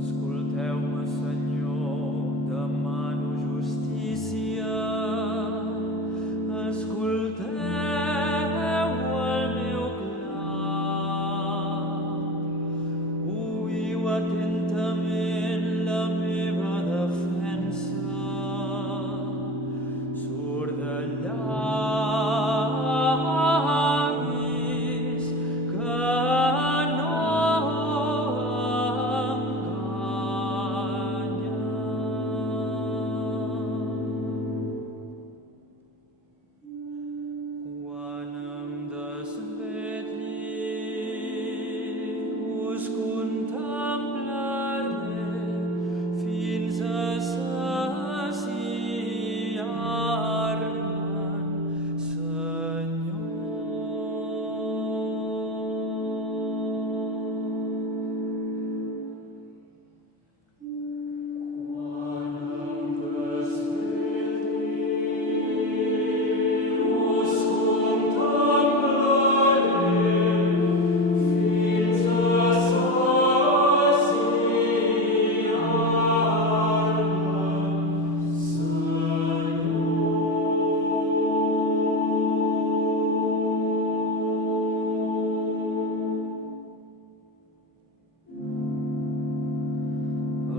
Escolteu-me, Senyor, demano justícia. Escolteu el meu clam. Oïu atentament la meva defensa. Sordellais que no quan em desvetlli, us contemplaré fins a saciar-me'n, Senyor.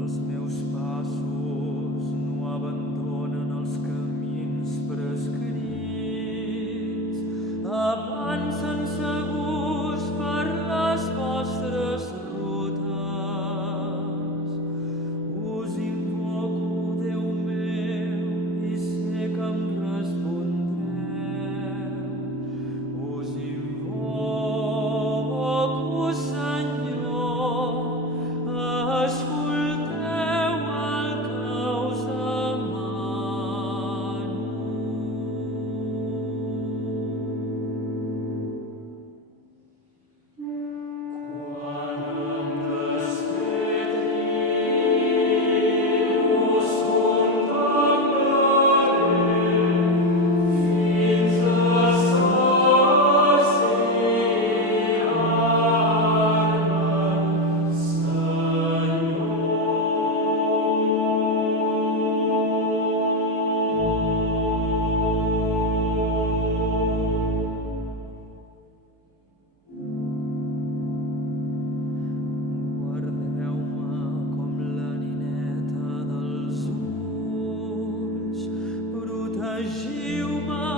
Els meus passos no abandonen els camins prescrits, avancen segurs per les vostres rutes. Us invoco, Déu meu, i sé que em respondreu. Us invoco, Senyor, escolteu el que us demano. Quan em desvetlli, us contemplaré fins a saciar-me'n, Guardeu-me com la nineta dels ulls, protegiu-me